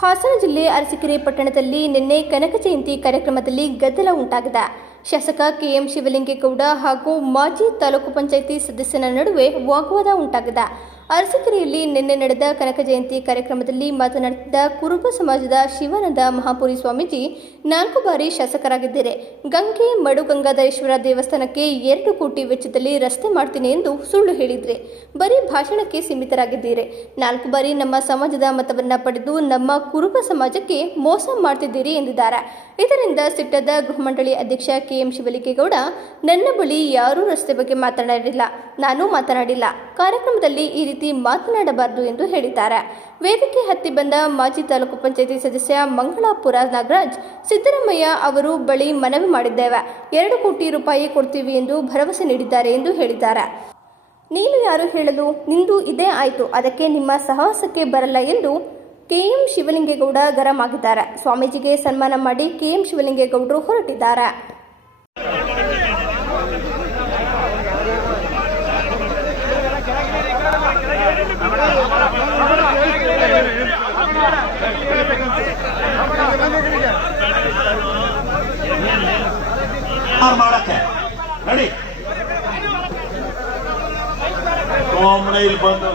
ಹಾಸನ ಜಿಲ್ಲೆ ಅರಸೀಕೆರೆ ಪಟ್ಟಣದಲ್ಲಿ ನಿನ್ನೆ ಕನಕ ಜಯಂತಿ ಕಾರ್ಯಕ್ರಮದಲ್ಲಿ ಗದ್ದಲ ಉಂಟಾಗಿದೆ. ಶಾಸಕ ಕೆಎಂ ಶಿವಲಿಂಗೇಗೌಡ ಹಾಗೂ ಮಾಜಿ ತಾಲೂಕು ಪಂಚಾಯಿತಿ ಸದಸ್ಯನ ನಡುವೆ ವಾಗ್ವಾದ ಉಂಟಾಗಿದೆ. ಅರಸೀಕೆರೆಯಲ್ಲಿ ನಿನ್ನೆ ನಡೆದ ಕನಕ ಜಯಂತಿ ಕಾರ್ಯಕ್ರಮದಲ್ಲಿ ಮಾತನಾಡಿದ ಕುರುಬ ಸಮಾಜದ ಶಿವಾನಂದ ಮಹಾಪುರಿ ಸ್ವಾಮೀಜಿ, 4 ಬಾರಿ ಶಾಸಕರಾಗಿದ್ದಾರೆ. ಗಂಗೆ ಮಡು ಗಂಗಾಧರೇಶ್ವರ ದೇವಸ್ಥಾನಕ್ಕೆ 2 ಕೋಟಿ ವೆಚ್ಚದಲ್ಲಿ ರಸ್ತೆ ಮಾಡ್ತೀನಿ ಎಂದು ಸುಳ್ಳು ಹೇಳಿದ್ರೆ. ಬರೀ ಭಾಷಣಕ್ಕೆ ಸೀಮಿತರಾಗಿದ್ದೀರಿ. 4 ಬಾರಿ ನಮ್ಮ ಸಮಾಜದ ಮತವನ್ನ ಪಡೆದು ನಮ್ಮ ಕುರುಬ ಸಮಾಜಕ್ಕೆ ಮೋಸ ಮಾಡ್ತಿದ್ದೀರಿ ಎಂದಿದ್ದಾರೆ. ಇದರಿಂದ ಸಿಟ್ಟಾದ ಗೃಹ ಮಂಡಳಿ ಅಧ್ಯಕ್ಷ ಕೆಎಂ ಶಿವಲಿಂಗೇಗೌಡ, ನನ್ನ ಬಳಿ ಯಾರೂ ರಸ್ತೆ ಬಗ್ಗೆ ಮಾತನಾಡಿಲ್ಲ, ನಾನು ಮಾತನಾಡಿಲ್ಲ, ಕಾರ್ಯಕ್ರಮದಲ್ಲಿ ಈ ರೀತಿ ಮಾತನಾಡಬಾರದು ಎಂದು ಹೇಳಿದ್ದಾರೆ. ವೇದಿಕೆ ಹತ್ತಿ ಬಂದ ಮಾಜಿ ತಾಲೂಕು ಪಂಚಾಯಿತಿ ಸದಸ್ಯ ಮಂಗಳಾಪುರ ನಾಗರಾಜ್, ಸಿದ್ದರಾಮಯ್ಯ ಅವರು ಬಳಿ ಮನವಿ ಮಾಡಿದ್ದೇವೆ, 2 ಕೋಟಿ ರೂಪಾಯಿ ಕೊಡ್ತೀವಿ ಎಂದು ಭರವಸೆ ನೀಡಿದ್ದಾರೆ ಎಂದು ಹೇಳಿದ್ದಾರೆ. ನೀನು ಯಾರು ಹೇಳಲು, ನಿಂದು ಇದೇ ಆಯಿತು, ಅದಕ್ಕೆ ನಿಮ್ಮ ಸಹವಾಸಕ್ಕೆ ಬರಲ್ಲ ಎಂದು ಕೆಎಂ ಶಿವಲಿಂಗೇಗೌಡ ಗರಂ ಆಗಿದ್ದಾರೆ. ಸ್ವಾಮೀಜಿಗೆ ಸನ್ಮಾನ ಮಾಡಿ ಕೆಎಂ ಶಿವಲಿಂಗೇಗೌಡರು ಹೊರಟಿದ್ದಾರೆ. ನಡಿ ಇಲ್ಲಿ ಬಂದು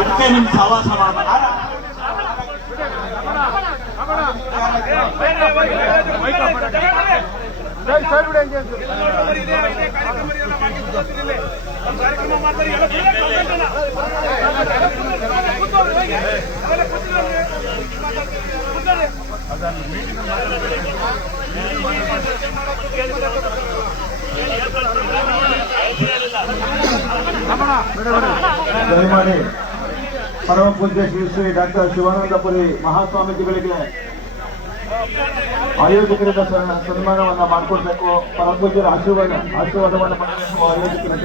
ಇದಕ್ಕೆ ನಿಮ್ ಸಹವಾಸ ಮಾಡಬೇಡ. ದಯಮಾಡಿ ಪರಮ ಪೂಜ್ಯ ಶ್ರೀ ಡಾಕ್ಟರ್ ಶಿವಾನಂದಪುರಿ ಮಹಾಸ್ವಾಮೀಜಿಗಳಿಗೆ ಆಯೋಜಕರಿಂದ ಸನ್ಮಾನವನ್ನ ಮಾಡಿಕೊಡ್ಬೇಕು. ಪರಮ ಪೂಜ್ಯರ ಆಶೀರ್ವಾದವನ್ನು ಪಡೆಯಬೇಕು ಆಯೋಜಕರಿಂದ.